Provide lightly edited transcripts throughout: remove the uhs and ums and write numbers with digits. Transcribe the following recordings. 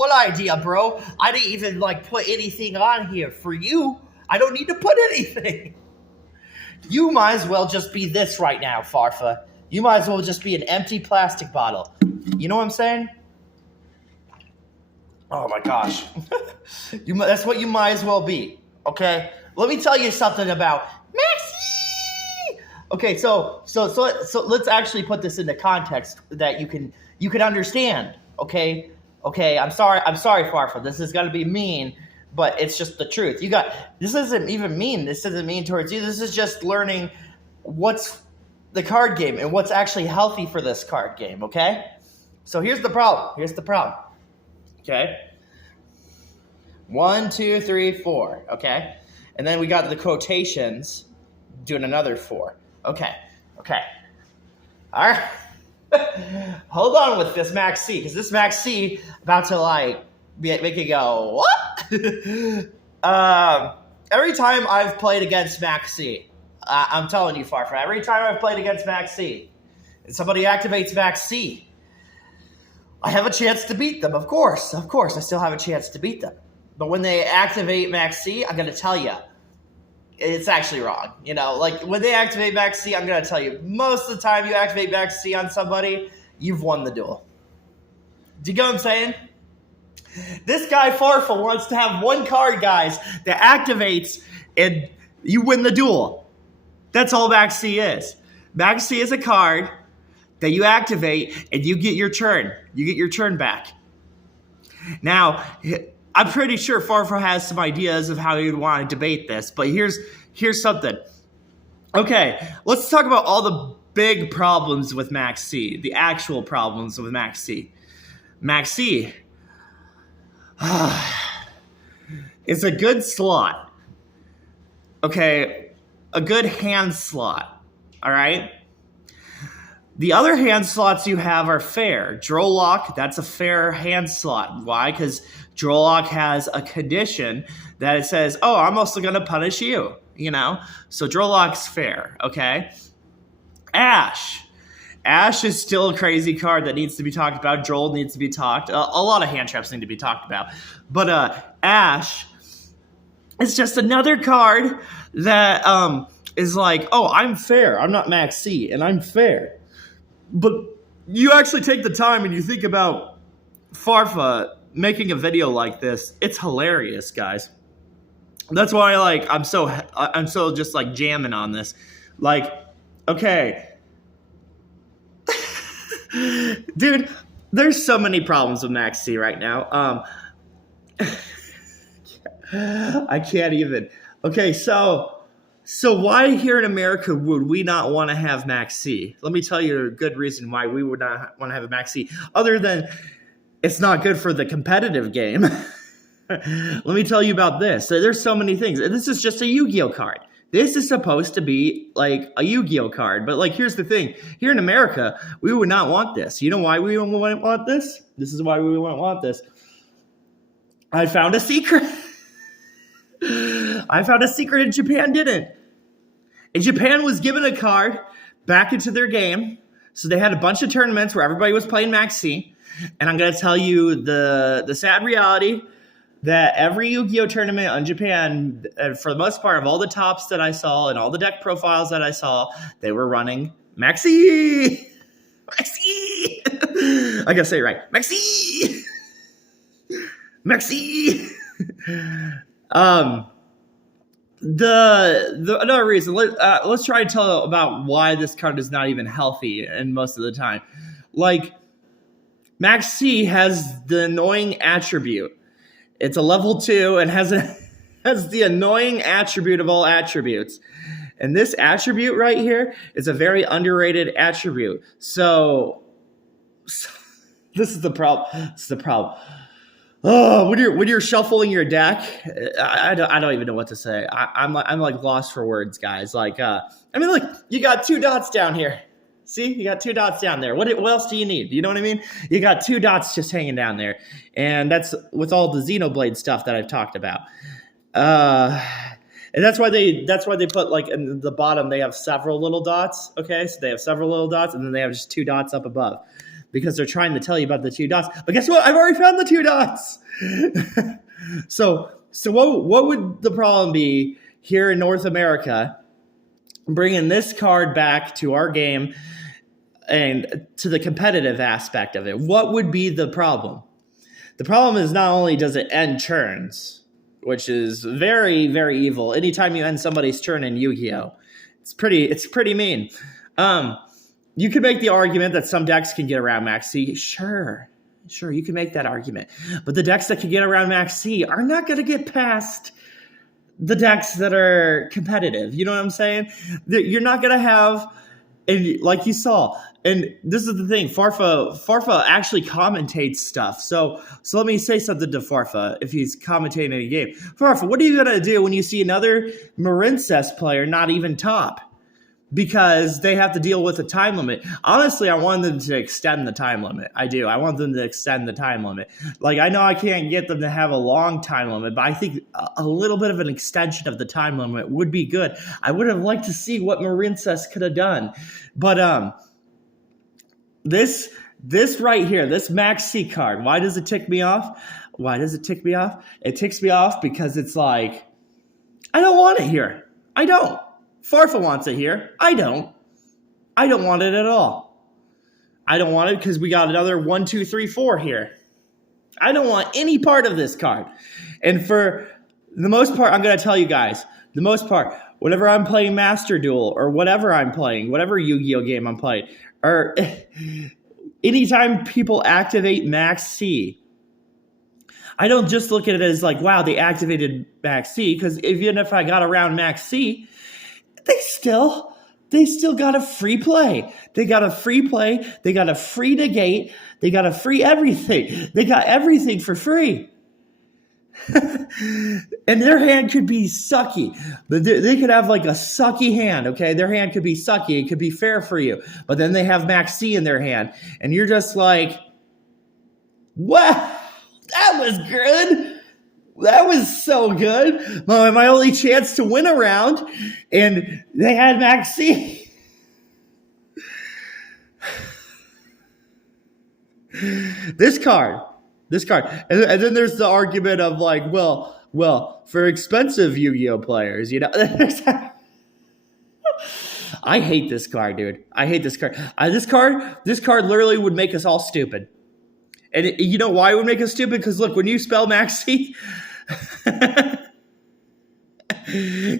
What idea, bro? I didn't even like put anything on here for you. I don't need to put anything. You might as well just be this right now, Farfa. You might as well just be an empty plastic bottle. You know what I'm saying? Oh my gosh. That's what you might as well be. Okay? Let me tell you something about MAXX C. Okay, so let's actually put this into context that you can understand. Okay? Okay, I'm sorry, Farfa. This is gonna be mean, but it's just the truth. This isn't even mean. This isn't mean towards you. This is just learning what's the card game and what's actually healthy for this card game, okay? So here's the problem. Okay? 1, 2, 3, 4, okay? And then we got the quotations doing another 4. Okay. All right. Hold on with this MAXX C, because this MAXX C about to like make you go, what? Every time I've played against MAXX C, I'm telling you, Farfa, every time I've played against MAXX C, and somebody activates MAXX C, I have a chance to beat them, of course, I still have a chance to beat them. But when they activate MAXX C, I'm going to tell you, it's actually wrong. You know, like when they activate MAXX C, I'm going to tell you, most of the time you activate MAXX C on somebody, you've won the duel. Do you get what I'm saying? This guy, Farfa, wants to have one card, guys, that activates and you win the duel. That's all MAXX C is. MAXX C is a card that you activate and you get your turn. You get your turn back. Now, I'm pretty sure Farfa has some ideas of how he'd want to debate this, but here's something. Okay, let's talk about all the big problems with MAXX C, the actual problems with MAXX C. MAXX C is a good slot. Okay, a good hand slot, all right? The other hand slots you have are fair. Drolock, that's a fair hand slot. Why? Because Drolock has a condition that it says, oh, I'm also going to punish you, you know? So Drolock's fair, okay? Ash. Ash is still a crazy card that needs to be talked about. Droll needs to be talked. A lot of hand traps need to be talked about. But Ash is just another card that is like, oh, I'm fair. I'm not MAXX C, and I'm fair. But you actually take the time and you think about Farfa making a video like this. It's hilarious, guys. That's why I'm so just like jamming on this. Like, okay. Dude, there's so many problems with MAXX C right now. I can't even. Okay, so why here in America would we not want to have MAXX C? Let me tell you a good reason why we would not want to have a MAXX C, other than it's not good for the competitive game. Let me tell you about this. So there's so many things. This is just a Yu-Gi-Oh card. This is supposed to be like a Yu-Gi-Oh card. But like, here's the thing. Here in America, we would not want this. You know why we wouldn't want this? This is why we wouldn't want this. I found a secret. I found a secret and Japan didn't. And Japan was given a card back into their game. So they had a bunch of tournaments where everybody was playing MAXX C. And I'm going to tell you the sad reality that every Yu-Gi-Oh tournament in Japan, for the most part of all the tops that I saw and all the deck profiles that I saw, they were running MAXX C. MAXX C. I got to say it right. MAXX C. MAXX C. Another reason, let's try to tell about why this card is not even healthy and most of the time. Like, MAXX C has the annoying attribute. It's a level 2 and has the annoying attribute of all attributes. And this attribute right here is a very underrated attribute. So this is the problem. This is the problem. Oh, when you're shuffling your deck, I don't even know what to say. I'm like lost for words, guys. Like, I mean, look, you got 2 dots down here. See, you got 2 dots down there. What else do you need? You know what I mean? You got 2 dots just hanging down there, and that's with all the Xenoblade stuff that I've talked about. And that's why they put like in the bottom they have several little dots. Okay, so they have several little dots, and then they have just 2 dots up above. because they're trying to tell you about the 2 dots. But guess what? I've already found the 2 dots. So what would the problem be here in North America bringing this card back to our game and to the competitive aspect of it? What would be the problem? The problem is not only does it end turns, which is very, very evil. Anytime you end somebody's turn in Yu-Gi-Oh, it's pretty mean. You could make the argument that some decks can get around MAXX C. Sure, you can make that argument. But the decks that can get around MAXX C are not going to get past the decks that are competitive. You know what I'm saying? You're not going to have, and like you saw, and this is the thing, Farfa actually commentates stuff. So let me say something to Farfa if he's commentating a game. Farfa, what are you going to do when you see another MAXX player not even top? Because they have to deal with a time limit. Honestly, I want them to extend the time limit. I do. I want them to extend the time limit. Like, I know I can't get them to have a long time limit, but I think a little bit of an extension of the time limit would be good. I would have liked to see what MAXX could have done. But this right here, this MAXX C card, why does it tick me off? Why does it tick me off? It ticks me off because it's like, I don't want it here. I don't. Farfa wants it here. I don't want it at all. I don't want it because we got another 1, 2, 3, 4 here. I don't want any part of this card. And for the most part, I'm going to tell you guys, the most part, whenever I'm playing Master Duel or whatever I'm playing, whatever Yu-Gi-Oh game I'm playing, or anytime people activate MAXX C, I don't just look at it as like, wow, they activated MAXX C, because even if I got around MAXX C, they still got a free play. They got a free play. They got a free negate. They got a free everything. They got everything for free. And their hand could be sucky. But they could have like a sucky hand, okay? Their hand could be sucky. It could be fair for you. But then they have MAXX C in their hand. And you're just like, wow, that was good. That was so good. My only chance to win a round, and they had MAXX C. This card. And then there's the argument of like, well, for expensive Yu-Gi-Oh players, you know. I hate this card, dude. I hate this card. This card literally would make us all stupid. And you know why it would make us stupid? Because look, when you spell MAXX C,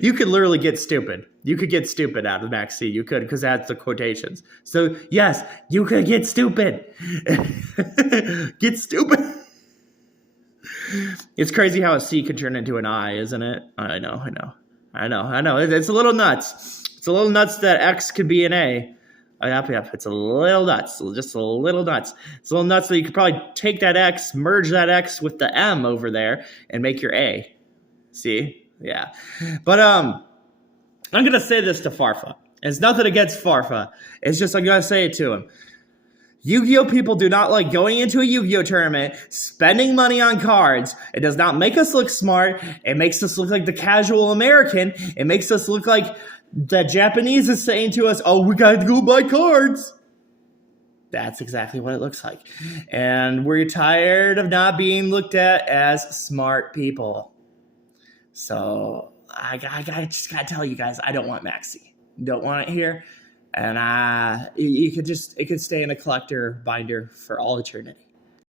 you could literally get stupid. You could get stupid out of MAXX C. You could, because that's the quotations. So yes, you could get stupid. Get stupid. It's crazy how a C could turn into an I, isn't it? I know. It's a little nuts. It's a little nuts that X could be an A. Oh, yep. It's a little nuts. Just a little nuts. It's a little nuts that you could probably take that X, merge that X with the M over there, and make your A. See? Yeah. But I'm going to say this to Farfa. It's nothing against Farfa. It's just I'm going to say it to him. Yu-Gi-Oh people do not like going into a Yu-Gi-Oh tournament, spending money on cards. It does not make us look smart. It makes us look like the casual American. It makes us look like the Japanese is saying to us, oh, we got to go buy cards. That's exactly what it looks like. And we're tired of not being looked at as smart people. So I just got to tell you guys, I don't want MAXX C. Don't want it here. And it could stay in a collector binder for all eternity.